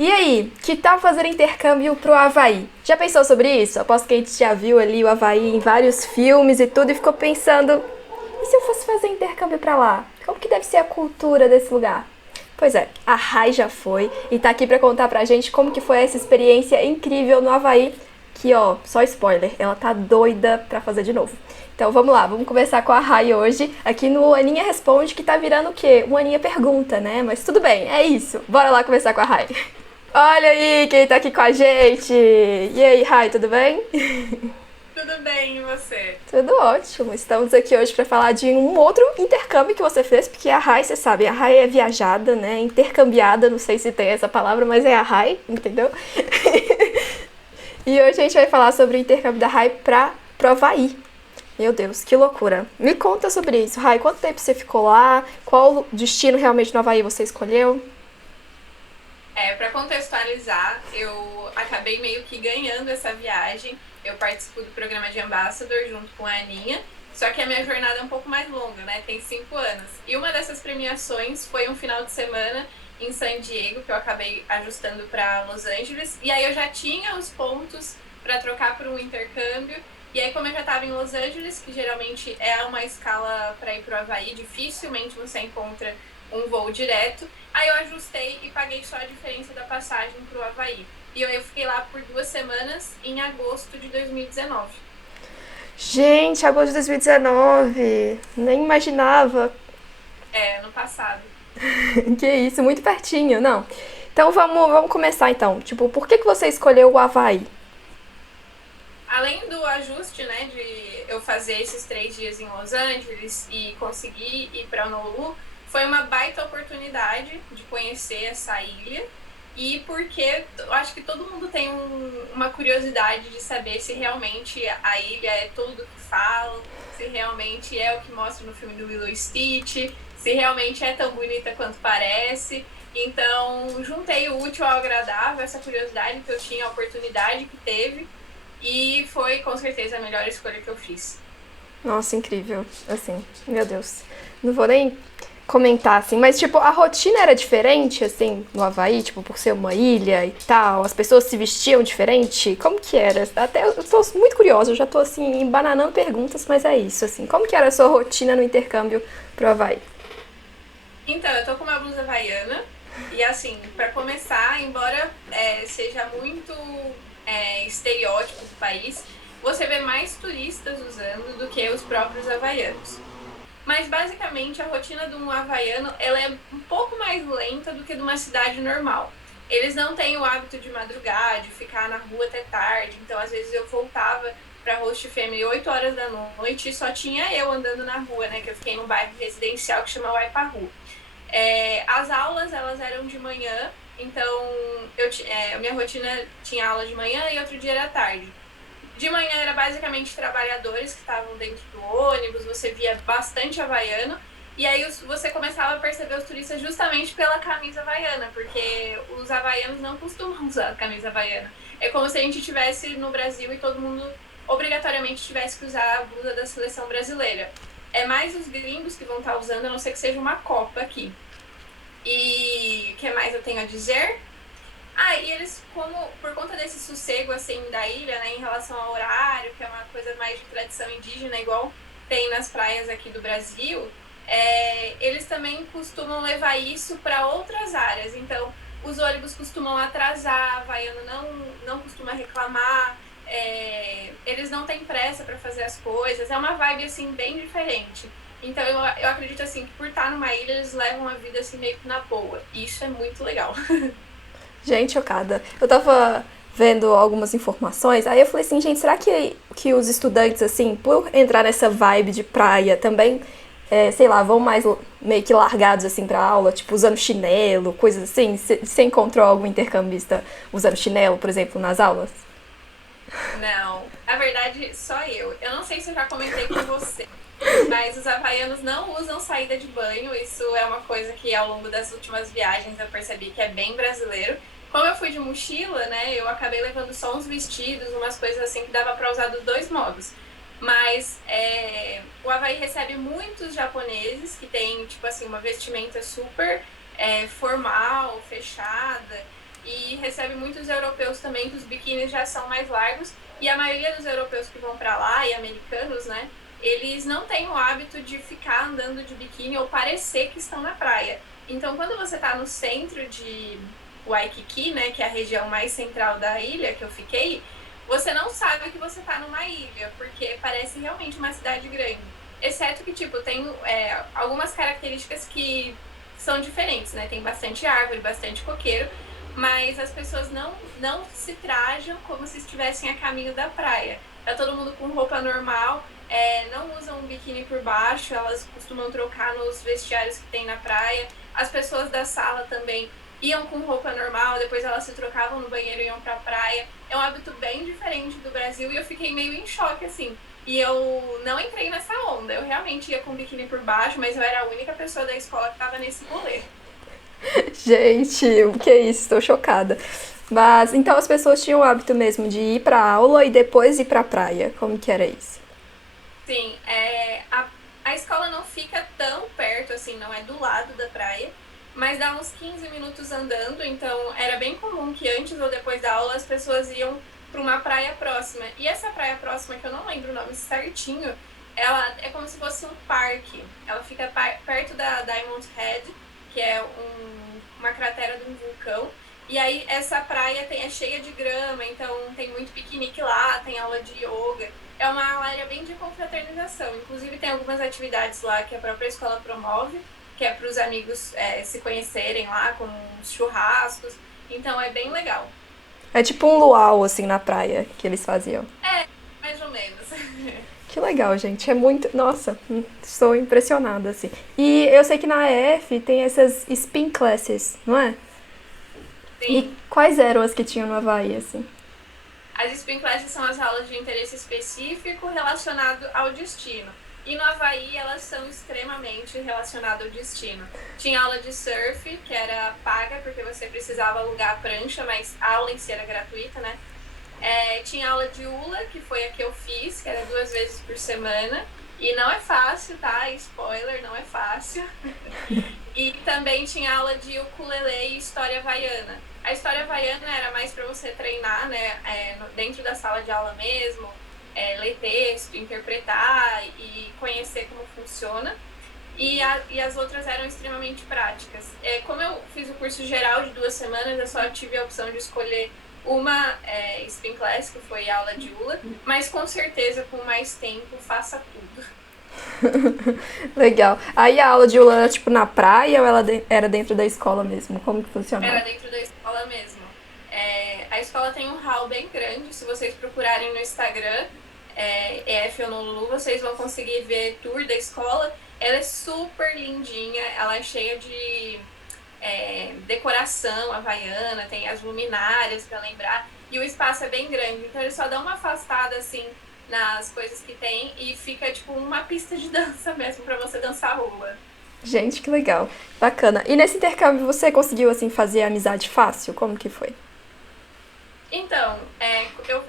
E aí, que tal fazer intercâmbio pro Havaí? Já pensou sobre isso? Aposto que a gente já viu ali o Havaí em vários filmes e tudo e ficou pensando, e se eu fosse fazer intercâmbio pra lá? Como que deve ser a cultura desse lugar? Pois é, a Rai já foi e tá aqui pra contar pra gente como que foi essa experiência incrível no Havaí, que ó, só spoiler, ela tá doida pra fazer de novo. Então vamos lá, vamos conversar com a Rai hoje, aqui no Aninha Responde, que tá virando o quê? Um Aninha Pergunta, né? Mas tudo bem, é isso. Bora lá conversar com a Rai. Olha aí quem tá aqui com a gente! E aí, Rai, tudo bem? Tudo bem, e você? Tudo ótimo. Estamos aqui hoje para falar de um outro intercâmbio que você fez, porque a Rai, você sabe, a Rai é viajada, né? Intercambiada, não sei se tem essa palavra, mas é a Rai, entendeu? E hoje a gente vai falar sobre o intercâmbio da Rai pro Havaí. Meu Deus, que loucura. Me conta sobre isso, Rai. Quanto tempo você ficou lá? Qual destino realmente no Havaí você escolheu? Para contextualizar, eu acabei meio que ganhando essa viagem. Eu participo do programa de Ambassador junto com a Aninha, só que a minha jornada é um pouco mais longa, né? Tem 5 anos. E uma dessas premiações foi um final de semana em San Diego, que eu acabei ajustando para Los Angeles. E aí eu já tinha os pontos para trocar por um intercâmbio. E aí, como eu já estava em Los Angeles, que geralmente é uma escala para ir para o Havaí, dificilmente você encontra um voo direto. Aí eu ajustei e paguei só a diferença da passagem pro Havaí. E eu fiquei lá por 2 semanas em agosto de 2019. Gente, agosto de 2019. Nem imaginava. No passado. Que isso, muito pertinho, não. Então vamos começar então. Tipo, por que você escolheu o Havaí? Além do ajuste, né, de eu fazer esses 3 dias em Los Angeles e conseguir ir para Honolulu, foi uma baita oportunidade de conhecer essa ilha. E porque eu acho que todo mundo tem uma curiosidade de saber se realmente a ilha é tudo que falam, se realmente é o que mostra no filme do Lilo e Stitch, se realmente é tão bonita quanto parece. Então, juntei o útil ao agradável, essa curiosidade que eu tinha, a oportunidade que teve, e foi com certeza a melhor escolha que eu fiz. Nossa, incrível. Assim, meu Deus. Não vou nem comentar, assim, mas tipo, a rotina era diferente, assim, no Havaí, tipo, por ser uma ilha e tal, as pessoas se vestiam diferente? Como que era? Até eu tô muito curiosa, eu já tô assim, embananando perguntas, mas é isso, assim. Como que era a sua rotina no intercâmbio pro Havaí? Então, eu tô com uma blusa havaiana, e assim, para começar, embora seja muito estereótipo do país, você vê mais turistas usando do que os próprios havaianos. Mas basicamente a rotina de um havaiano ela é um pouco mais lenta do que de uma cidade normal. Eles não têm o hábito de madrugar, de ficar na rua até tarde. Então, às vezes, eu voltava para Host Family 8 horas da noite e só tinha eu andando na rua, né? Que eu fiquei num bairro residencial que chama Waipahu. As aulas, elas eram de manhã. Então, a minha rotina tinha aula de manhã e outro dia era tarde. De manhã era basicamente trabalhadores que estavam dentro do ônibus, você via bastante havaiano, e aí você começava a perceber os turistas justamente pela camisa havaiana, porque os havaianos não costumam usar camisa havaiana. É como se a gente estivesse no Brasil e todo mundo obrigatoriamente tivesse que usar a blusa da seleção brasileira. É mais os gringos que vão estar usando, a não ser que seja uma Copa aqui. E o que mais eu tenho a dizer? E eles, como por conta desse sossego assim da ilha, né, em relação ao horário, que é uma coisa mais de tradição indígena, igual tem nas praias aqui do Brasil, eles também costumam levar isso para outras áreas. Então, os ônibus costumam atrasar, a Havaiano não costuma reclamar, eles não têm pressa para fazer as coisas. É uma vibe assim bem diferente. Então, eu acredito assim que por estar numa ilha, eles levam a vida assim meio que na boa. E isso é muito legal. Gente, chocada. Eu tava vendo algumas informações, aí eu falei assim, gente, será que os estudantes, assim, por entrar nessa vibe de praia, também, sei lá, vão mais meio que largados, assim, pra aula, tipo, usando chinelo, coisas assim? Você encontrou algum intercambista usando chinelo, por exemplo, nas aulas? Não, na verdade, só eu. Eu não sei se eu já comentei com você, mas os havaianos não usam saída de banho. Isso é uma coisa que ao longo das últimas viagens eu percebi que é bem brasileiro. Como eu fui de mochila, né, eu acabei levando só uns vestidos, umas coisas assim que dava para usar dos dois modos. Mas o Havaí recebe muitos japoneses que têm, tipo assim, uma vestimenta super formal, fechada. E recebe muitos europeus também, que os biquínis já são mais largos. E a maioria dos europeus que vão para lá, e americanos, né, eles não têm o hábito de ficar andando de biquíni ou parecer que estão na praia. Então, quando você está no centro de Waikiki, né, que é a região mais central da ilha que eu fiquei, você não sabe que você está numa ilha, porque parece realmente uma cidade grande. Exceto que, tipo, tem algumas características que são diferentes, né? Tem bastante árvore, bastante coqueiro, mas as pessoas não se trajam como se estivessem a caminho da praia. Tá todo mundo com roupa normal, não usam um biquíni por baixo, elas costumam trocar nos vestiários que tem na praia. As pessoas da sala também iam com roupa normal, depois elas se trocavam no banheiro e iam pra praia. É um hábito bem diferente do Brasil e eu fiquei meio em choque, assim. E eu não entrei nessa onda. Eu realmente ia com biquíni por baixo, mas eu era a única pessoa da escola que tava nesse rolê. Gente, o que é isso? Tô chocada. Mas então as pessoas tinham o hábito mesmo de ir pra aula e depois ir pra praia. Como que era isso? Sim, a escola não fica tão perto, assim, não é do lado da praia, mas dá uns 15 minutos andando, então era bem comum que antes ou depois da aula as pessoas iam para uma praia próxima. E essa praia próxima, que eu não lembro o nome certinho, ela é como se fosse um parque. Ela fica perto da Diamond Head, que é uma cratera de um vulcão. E aí essa praia é cheia de grama, então tem muito piquenique lá, tem aula de yoga. É uma área bem de confraternização. Inclusive tem algumas atividades lá que a própria escola promove, que é para os amigos se conhecerem lá com uns churrascos. Então é bem legal. É tipo um luau, assim, na praia que eles faziam. Mais ou menos. Que legal, gente. É muito. Nossa, estou impressionada, assim. E eu sei que na EF tem essas spin classes, não é? Sim. E quais eram as que tinham no Havaí, assim? As spin classes são as aulas de interesse específico relacionado ao destino. E no Havaí elas são extremamente relacionadas ao destino. Tinha aula de surf, que era paga, porque você precisava alugar a prancha, mas a aula em si era gratuita, né? Tinha aula de hula, que foi a que eu fiz, que era 2 vezes por semana. E não é fácil, tá? Spoiler, não é fácil. E também tinha aula de ukulele e história havaiana. A história havaiana era mais para você treinar, né? Dentro da sala de aula mesmo, ler texto, interpretar e conhecer como funciona. E as outras eram extremamente práticas. Como eu fiz o curso geral de 2 semanas, eu só tive a opção de escolher uma spin class, que foi aula de hula, mas com certeza com mais tempo, faça tudo. Legal. Aí a aula de hula era tipo na praia ou ela era dentro da escola mesmo? Como que funcionava? Era dentro da escola mesmo. A escola tem um hall bem grande, se vocês procurarem no Instagram, EF Honolulu, vocês vão conseguir ver tour da escola. Ela é super lindinha, ela é cheia de decoração havaiana, tem as luminárias para lembrar, e o espaço é bem grande, então ele só dá uma afastada assim nas coisas que tem e fica tipo uma pista de dança mesmo para você dançar rua. Gente, que legal. Bacana. E nesse intercâmbio você conseguiu, assim, fazer amizade fácil? Como que foi? Então,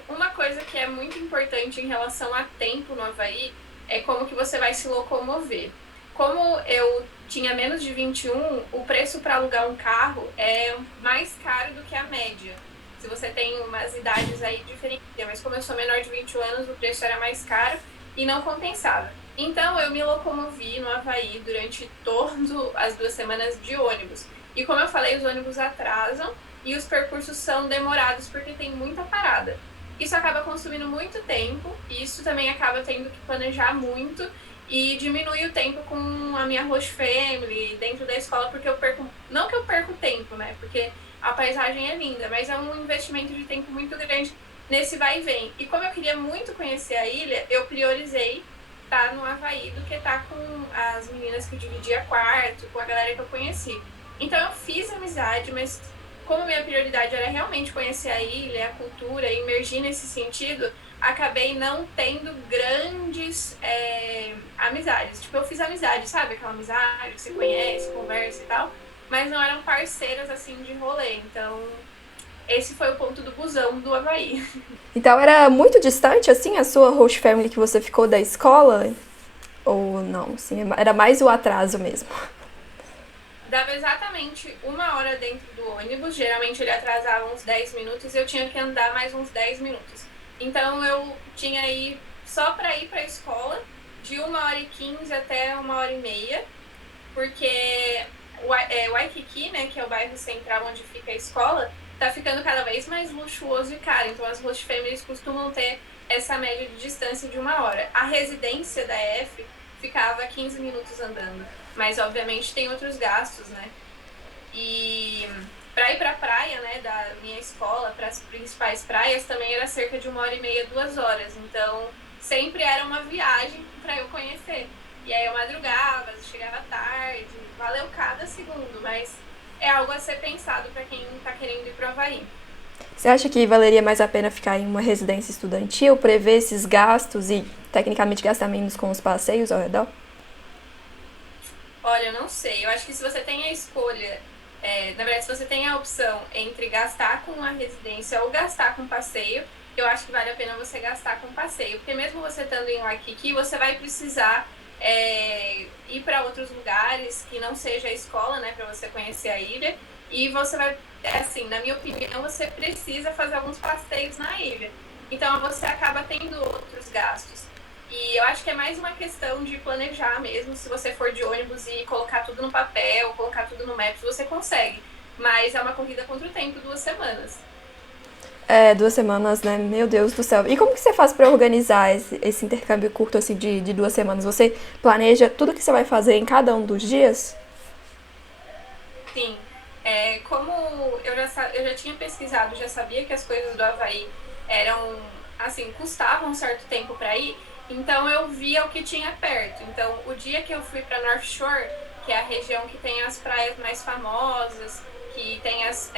uma coisa que é muito importante em relação a tempo no Havaí é como que você vai se locomover. Como eu tinha menos de 21, o preço para alugar um carro é mais caro do que a média. Se você tem umas idades aí diferentes, mas como eu sou menor de 21 anos, o preço era mais caro e não compensava. Então, eu me locomovi no Havaí durante todas as 2 semanas de ônibus. E como eu falei, os ônibus atrasam e os percursos são demorados porque tem muita parada. Isso acaba consumindo muito tempo e isso também acaba tendo que planejar muito e diminui o tempo com a minha host family dentro da escola, porque eu perco, não que eu perco tempo, né, porque a paisagem é linda, mas é um investimento de tempo muito grande nesse vai e vem. E como eu queria muito conhecer a ilha, eu priorizei estar no Havaí do que estar com as meninas que eu dividia quarto, com a galera que eu conheci. Então eu fiz amizade, mas como minha prioridade era realmente conhecer a ilha, a cultura, e imergir nesse sentido, acabei não tendo grandes amizades. Tipo, eu fiz amizade, sabe? Aquela amizade que você conhece, conversa e tal, mas não eram parceiras, assim, de rolê. Então, esse foi o ponto do busão do Havaí. Então era muito distante, assim, a sua host family que você ficou da escola? Ou não? Assim, era mais o atraso mesmo? Dava exatamente 1 hora dentro do ônibus, geralmente ele atrasava uns 10 minutos e eu tinha que andar mais uns 10 minutos. Então eu tinha aí só para ir para a escola de 1h15 até 1h30, porque Waikiki, né, que é o bairro central onde fica a escola, tá ficando cada vez mais luxuoso e caro. Então as host families costumam ter essa média de distância de 1 hora. A residência da EF ficava 15 minutos andando, mas obviamente tem outros gastos, né? E para ir para a praia, né, da minha escola, para as principais praias, também era cerca de 1h30, 2 horas. Então sempre era uma viagem para eu conhecer. E aí eu madrugava, chegava tarde, valeu cada segundo, mas é algo a ser pensado para quem está querendo ir para o Havaí. Você acha que valeria mais a pena ficar em uma residência estudantil, prever esses gastos e, tecnicamente, gastar menos com os passeios ao redor? Olha, eu não sei. Eu acho que se você tem a escolha, na verdade, se você tem a opção entre gastar com a residência ou gastar com passeio, eu acho que vale a pena você gastar com passeio. Porque mesmo você estando em Waikiki, você vai precisar ir para outros lugares que não seja a escola, né, para você conhecer a ilha. E você vai, assim, na minha opinião, você precisa fazer alguns passeios na ilha. Então você acaba tendo outros gastos. E eu acho que é mais uma questão de planejar mesmo. Se você for de ônibus e colocar tudo no papel, colocar tudo no Maps, você consegue. Mas é uma corrida contra o tempo, 2 semanas. 2 semanas, né? Meu Deus do céu. E como que você faz pra organizar esse intercâmbio curto, assim, de 2 semanas? Você planeja tudo que você vai fazer em cada um dos dias? Sim. Como eu já tinha pesquisado, já sabia que as coisas do Havaí eram, assim, custavam um certo tempo para ir, então eu via o que tinha perto. Então, o dia que eu fui para North Shore, que é a região que tem as praias mais famosas, que tem as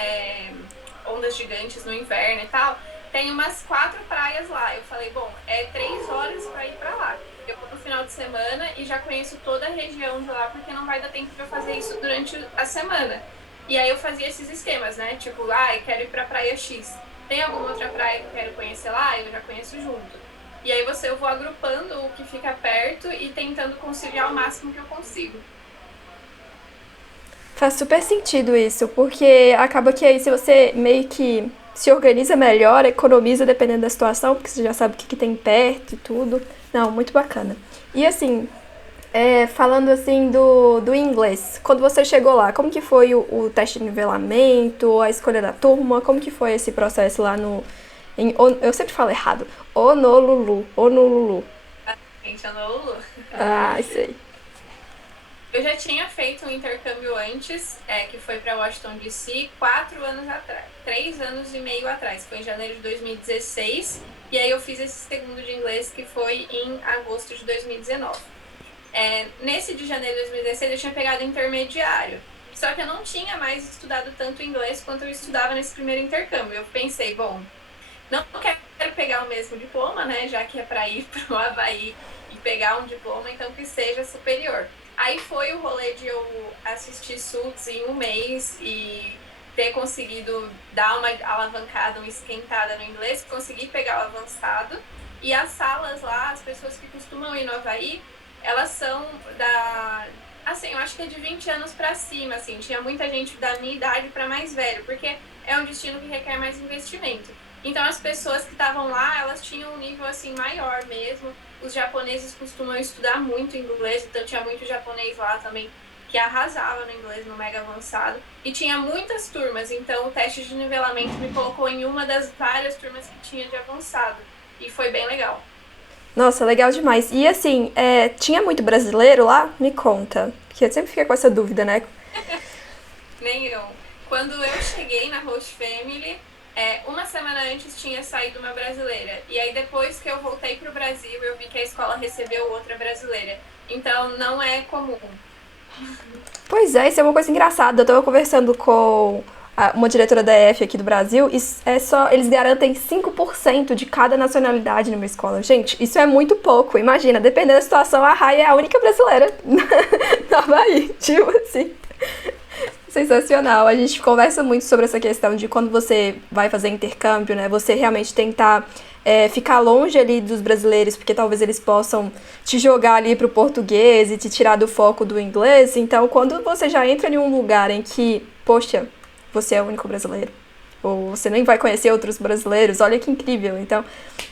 ondas gigantes no inverno e tal, tem umas 4 praias lá. Eu falei, bom, 3 horas para ir para lá. Eu vou no final de semana e já conheço toda a região de lá, porque não vai dar tempo de eu fazer isso durante a semana. E aí eu fazia esses esquemas, né? Tipo, eu quero ir pra praia X. Tem alguma outra praia que eu quero conhecer lá? Eu já conheço junto. E aí eu vou agrupando o que fica perto e tentando conciliar o máximo que eu consigo. Faz super sentido isso, porque acaba que aí se você meio que se organiza melhor, economiza dependendo da situação, porque você já sabe o que tem perto e tudo. Não, muito bacana. E assim, falando assim do inglês, quando você chegou lá, como que foi o teste de nivelamento, a escolha da turma, como que foi esse processo lá eu sempre falo errado, Honolulu. Gente, Honolulu. Ah, sei. Eu já tinha feito um intercâmbio antes, que foi para Washington DC, 4 anos atrás, 3 anos e meio atrás, foi em janeiro de 2016, e aí eu fiz esse segundo de inglês que foi em agosto de 2019. Nesse de janeiro de 2016 eu tinha pegado intermediário, só que eu não tinha mais estudado tanto inglês quanto eu estudava nesse primeiro intercâmbio. Eu pensei, bom, não quero pegar o mesmo diploma, né, já que é para ir para o Havaí e pegar um diploma, então que seja superior. Aí foi o rolê de eu assistir Suits em um mês e ter conseguido dar uma alavancada, uma esquentada no inglês, conseguir pegar o avançado. E as salas lá, as pessoas que costumam ir no Havaí, elas são assim, eu acho que é de 20 anos pra cima, assim, tinha muita gente da minha idade pra mais velho, porque é um destino que requer mais investimento. Então as pessoas que estavam lá, elas tinham um nível, assim, maior mesmo. Os japoneses costumam estudar muito inglês, então tinha muito japonês lá também que arrasava no inglês, no mega avançado. E tinha muitas turmas, então o teste de nivelamento me colocou em uma das várias turmas que tinha de avançado. E foi bem legal. Nossa, legal demais. E assim, tinha muito brasileiro lá? Me conta. Porque eu sempre fiquei com essa dúvida, né? Nem eu. Quando eu cheguei na Host Family, uma semana antes tinha saído uma brasileira. E aí depois que eu voltei pro Brasil, eu vi que a escola recebeu outra brasileira. Então não é comum. Pois é, isso é uma coisa engraçada. Eu tava conversando com uma diretora da EF aqui do Brasil e eles garantem 5% de cada nacionalidade numa escola. Gente, isso é muito pouco. Imagina, dependendo da situação, a Rai é a única brasileira no Havaí. Tipo assim. Sensacional. A gente conversa muito sobre essa questão de quando você vai fazer intercâmbio, né? Você realmente tentar ficar longe ali dos brasileiros, porque talvez eles possam te jogar ali pro português e te tirar do foco do inglês. Então, quando você já entra em um lugar em que, poxa, você é o único brasileiro. Ou você nem vai conhecer outros brasileiros, olha que incrível. Então,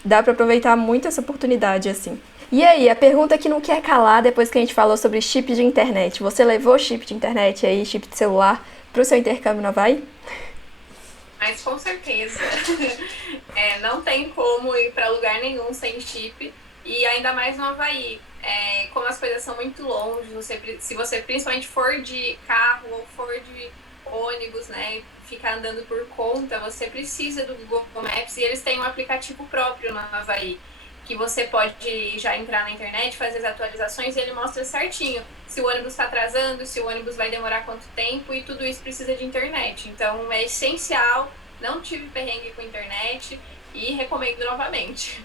dá pra aproveitar muito essa oportunidade, assim. E aí, a pergunta que não quer calar depois que a gente falou sobre chip de internet. Você levou chip de internet aí, chip de celular, pro seu intercâmbio no Havaí? Mas com certeza. Não tem como ir para lugar nenhum sem chip. E ainda mais no Havaí. Como as coisas são muito longe, se você principalmente for de carro ou for de ônibus, né, ficar andando por conta, você precisa do Google Maps e eles têm um aplicativo próprio no Havaí, que você pode já entrar na internet, fazer as atualizações e ele mostra certinho se o ônibus está atrasando, se o ônibus vai demorar quanto tempo e tudo isso precisa de internet. Então é essencial, não tive perrengue com internet e recomendo novamente.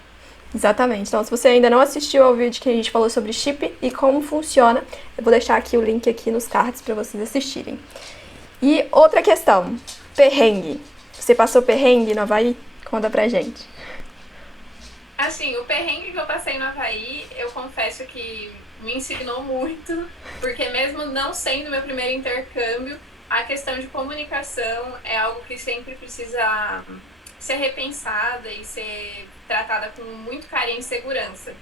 Exatamente. Então, se você ainda não assistiu ao vídeo que a gente falou sobre chip e como funciona, eu vou deixar aqui o link aqui nos cards para vocês assistirem. E outra questão, perrengue. Você passou perrengue no Havaí? Conta pra gente. Assim, o perrengue que eu passei no Havaí, eu confesso que me ensinou muito, porque mesmo não sendo meu primeiro intercâmbio, a questão de comunicação é algo que sempre precisa ser repensada e ser tratada com muito carinho e segurança.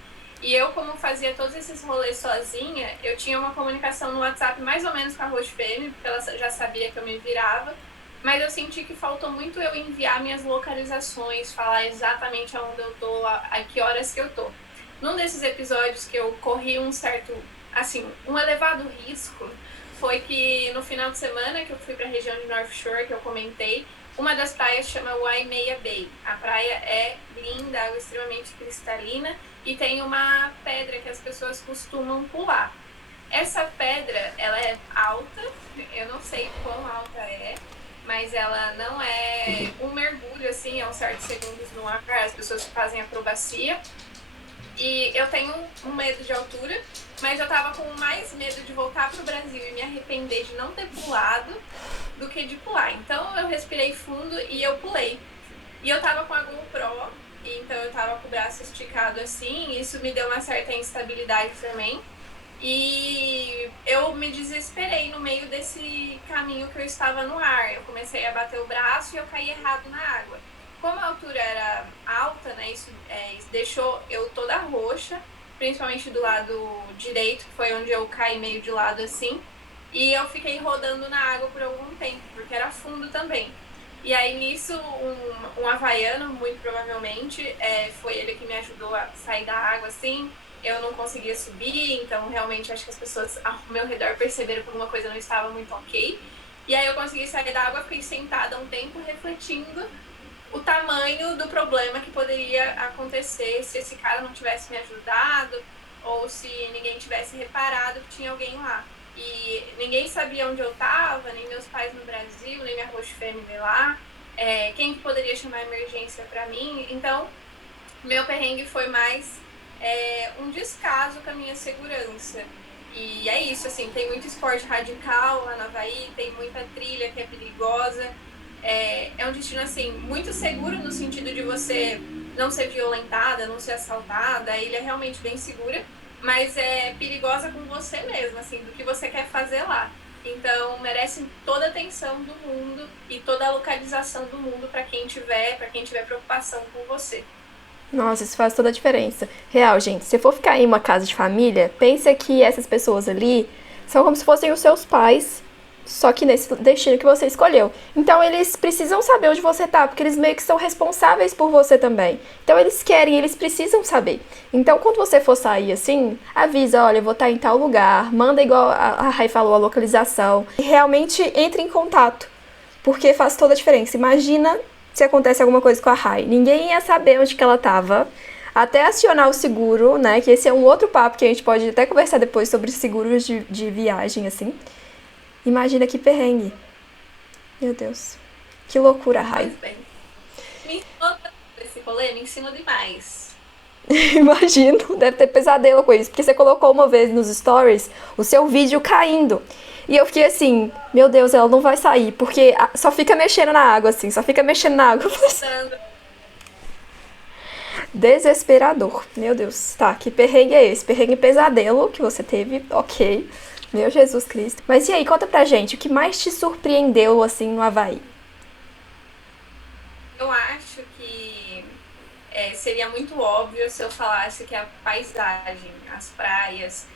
E eu, como fazia todos esses rolês sozinha, eu tinha uma comunicação no WhatsApp mais ou menos com a host fêmea, porque ela já sabia que eu me virava, mas eu senti que faltou muito eu enviar minhas localizações, falar exatamente aonde eu tô, a que horas que eu tô. Num desses episódios que eu corri um certo, assim, um elevado risco, foi que no final de semana que eu fui para a região de North Shore, que eu comentei, uma das praias chama Waimea Bay. A praia é linda, água extremamente cristalina e tem uma pedra que as pessoas costumam pular. Essa pedra, ela é alta, eu não sei quão alta é, mas ela não é um mergulho, assim, é uns certos segundos no ar, as pessoas fazem acrobacia. E eu tenho um medo de altura, mas eu tava com mais medo de voltar pro Brasil e me arrepender de não ter pulado do que de pular. Então eu respirei fundo e eu pulei. E eu tava com a GoPro, então eu tava com o braço esticado assim, e isso me deu uma certa instabilidade também. E eu me desesperei no meio desse caminho que eu estava no ar. Eu comecei a bater o braço e eu caí errado na água. Como a altura era alta, né, isso deixou eu toda roxa, principalmente do lado direito, que foi onde eu caí meio de lado assim. E eu fiquei rodando na água por algum tempo, porque era fundo também. E aí nisso, um havaiano, muito provavelmente, foi ele que me ajudou a sair da água assim. Eu não conseguia subir, então realmente acho que as pessoas ao meu redor perceberam que alguma coisa não estava muito ok. E aí eu consegui sair da água, fiquei sentada um tempo refletindo o tamanho do problema que poderia acontecer se esse cara não tivesse me ajudado ou se ninguém tivesse reparado que tinha alguém lá. E ninguém sabia onde eu estava, nem meus pais no Brasil, nem minha host family lá, quem poderia chamar emergência para mim. Então, meu perrengue foi mais um descaso com a minha segurança. E é isso, assim, tem muito esporte radical lá no Havaí, tem muita trilha que é perigosa. É um destino, assim, muito seguro no sentido de você não ser violentada, não ser assaltada. A ilha é realmente bem segura, mas é perigosa com você mesmo, assim, do que você quer fazer lá. Então, merece toda a atenção do mundo e toda a localização do mundo para quem tiver preocupação com você. Nossa, isso faz toda a diferença. Real, gente, se for ficar em uma casa de família, pensa que essas pessoas ali são como se fossem os seus pais, só que nesse destino que você escolheu. Então, eles precisam saber onde você tá, porque eles meio que são responsáveis por você também. Então, eles precisam saber. Então, quando você for sair assim, avisa, olha, eu vou estar em tal lugar, manda igual a Rai falou, a localização. E realmente entre em contato, porque faz toda a diferença. Imagina se acontece alguma coisa com a Rai. Ninguém ia saber onde que ela tava, até acionar o seguro, né? Que esse é um outro papo que a gente pode até conversar depois sobre seguros de viagem, assim. Imagina que perrengue. Meu Deus. Que loucura, Rai. Pois bem. Me ensinou esse rolê, me ensinou demais. Imagino, deve ter pesadelo com isso, porque você colocou uma vez nos stories o seu vídeo caindo. E eu fiquei assim, meu Deus, ela não vai sair, porque só fica mexendo na água, assim, só fica mexendo na água. Desesperador, meu Deus. Tá, que perrengue é esse? Perrengue pesadelo que você teve, ok. Meu Jesus Cristo. Mas e aí, conta pra gente, o que mais te surpreendeu, assim, no Havaí? Eu acho que seria muito óbvio se eu falasse que a paisagem, as praias,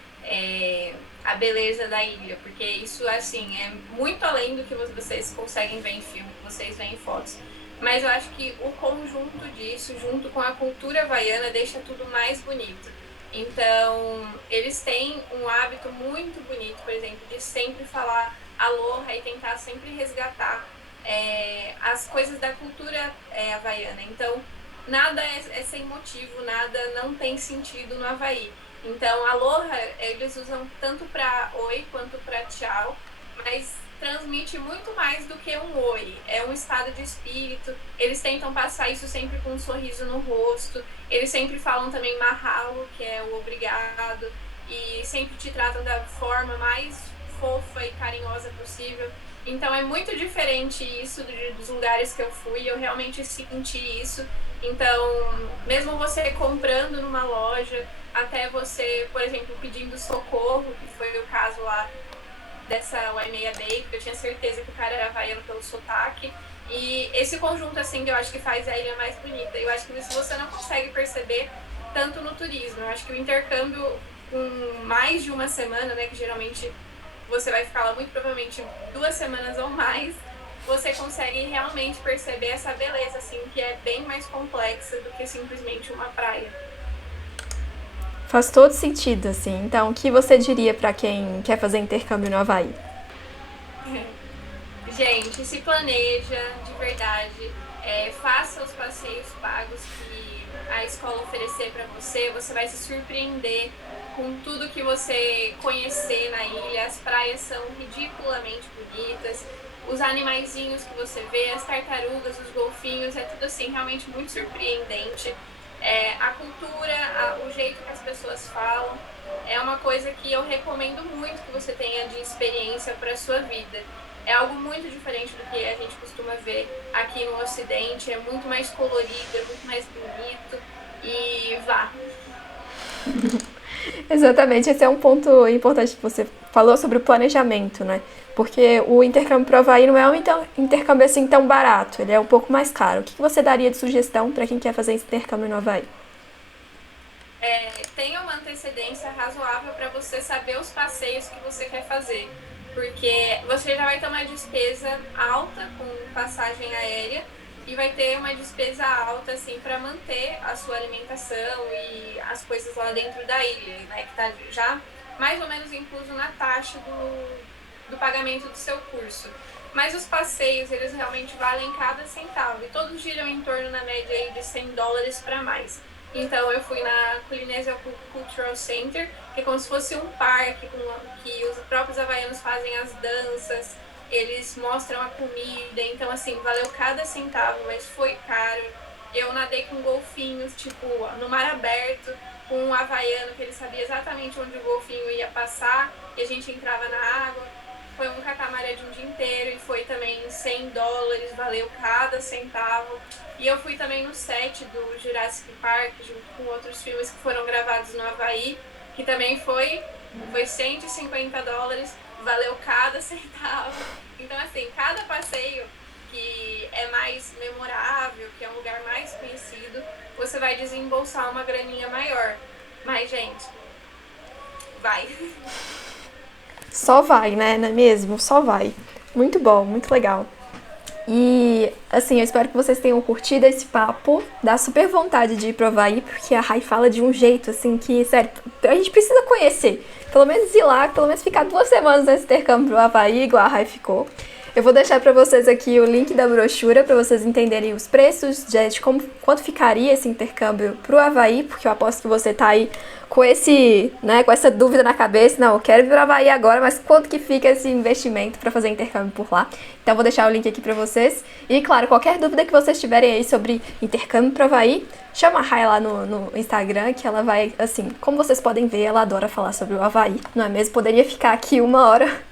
a beleza da ilha, porque isso, assim, é muito além do que vocês conseguem ver em filme, que vocês veem em fotos. Mas eu acho que o conjunto disso, junto com a cultura havaiana, deixa tudo mais bonito. Então, eles têm um hábito muito bonito, por exemplo, de sempre falar aloha e tentar sempre resgatar as coisas da cultura havaiana. Então, nada é sem motivo, nada não tem sentido no Havaí. Então, aloha, eles usam tanto para oi quanto para tchau, mas transmite muito mais do que um oi. É um estado de espírito. Eles tentam passar isso sempre com um sorriso no rosto. Eles sempre falam também mahalo, que é o obrigado, e sempre te tratam da forma mais fofa e carinhosa possível. Então é muito diferente isso dos lugares que eu fui, eu realmente senti isso. Então, mesmo você comprando numa loja, até você, por exemplo, pedindo socorro, que foi o caso lá dessa Waimea Bay, porque eu tinha certeza que o cara era havaiano pelo sotaque. E esse conjunto, assim, que eu acho que faz a ilha mais bonita. Eu acho que isso você não consegue perceber tanto no turismo. Eu acho que o intercâmbio com mais de uma semana, né, que geralmente você vai ficar lá muito provavelmente 2 semanas ou mais, você consegue realmente perceber essa beleza, assim, que é bem mais complexa do que simplesmente uma praia. Faz todo sentido, assim. Então, o que você diria pra quem quer fazer intercâmbio no Havaí? Gente, se planeja de verdade, faça os passeios pagos que a escola oferecer para você, você vai se surpreender com tudo que você conhecer na ilha. As praias são ridiculamente bonitas, os animaizinhos que você vê, as tartarugas, os golfinhos, é tudo assim realmente muito surpreendente. A cultura, o jeito que as pessoas falam, é uma coisa que eu recomendo muito que você tenha de experiência para a sua vida. É algo muito diferente do que a gente costuma ver aqui no Ocidente, é muito mais colorido, é muito mais bonito, e vá. Exatamente, esse é um ponto importante que você falou sobre o planejamento, né? Porque o intercâmbio pro Havaí não é um intercâmbio assim tão barato, ele é um pouco mais caro. O que você daria de sugestão para quem quer fazer esse intercâmbio no Havaí? Tenha uma antecedência razoável para você saber os passeios que você quer fazer, porque você já vai ter uma despesa alta com passagem aérea e vai ter uma despesa alta assim para manter a sua alimentação e as coisas lá dentro da ilha, né, que está já mais ou menos incluso na taxa do pagamento do seu curso. Mas os passeios, eles realmente valem cada centavo e todos giram em torno, na média, aí, de $100 para mais. Então, eu fui na Polynesia Cultural Center, que é como se fosse um parque que os próprios havaianos fazem as danças, eles mostram a comida. Então, assim, valeu cada centavo, mas foi caro. Eu nadei com golfinhos, tipo, no mar aberto, com um havaiano que ele sabia exatamente onde o golfinho ia passar, e a gente entrava na água. Foi um catamarã de um dia inteiro e foi também $100, valeu cada centavo. E eu fui também no set do Jurassic Park, junto com outros filmes que foram gravados no Havaí, que também foi $150, valeu cada centavo. Então, assim, cada passeio que é mais memorável, que é um lugar mais conhecido, você vai desembolsar uma graninha maior. Mas, gente, vai. Só vai, né? Não é mesmo? Só vai. Muito bom, muito legal. E, assim, eu espero que vocês tenham curtido esse papo. Dá super vontade de ir pro Havaí, porque a Rai fala de um jeito, assim, que, sério, a gente precisa conhecer. Pelo menos ir lá, pelo menos ficar 2 semanas nesse intercâmbio pro Havaí, igual a Rai ficou. Eu vou deixar pra vocês aqui o link da brochura pra vocês entenderem os preços de quanto ficaria esse intercâmbio pro Havaí, porque eu aposto que você tá aí com com essa dúvida na cabeça. Não, eu quero vir pro Havaí agora, mas quanto que fica esse investimento pra fazer intercâmbio por lá? Então eu vou deixar o link aqui pra vocês. E claro, qualquer dúvida que vocês tiverem aí sobre intercâmbio pro Havaí, chama a Rai lá no Instagram, que ela vai, assim, como vocês podem ver, ela adora falar sobre o Havaí, não é mesmo? Poderia ficar aqui 1 hora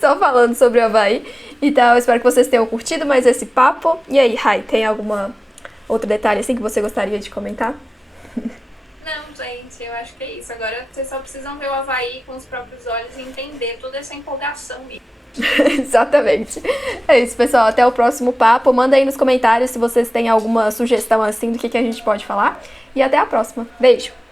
só falando sobre o Havaí. Então eu espero que vocês tenham curtido mais esse papo. E aí, Rai, tem alguma outro detalhe assim que você gostaria de comentar? Não, gente, eu acho que é isso. Agora vocês só precisam ver o Havaí com os próprios olhos e entender toda essa empolgação mesmo. Exatamente. É isso, pessoal. Até o próximo papo. Manda aí nos comentários se vocês têm alguma sugestão assim do que a gente pode falar. E até a próxima. Beijo!